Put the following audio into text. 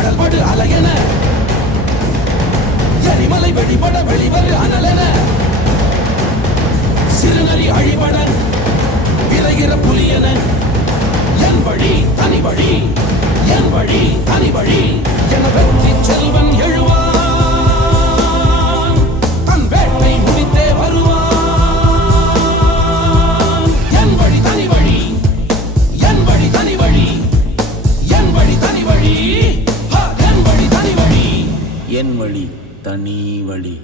கடல் படு அலையென எரிமலை வெடிபட வெளிவரு அனலென சிறுநரி அழிபட விரைகிற புலியென என் வழி தனி வழி என் வழி தனி வழி என வெற்றி செல்வன் எழுவான் தன் வேட்டை முடித்தே வருவான் என் வழி தனி வழி என் வழி தனி வழி என் வழி தனி வழி என் வழி தனி வழி என் வழி தனி வழி.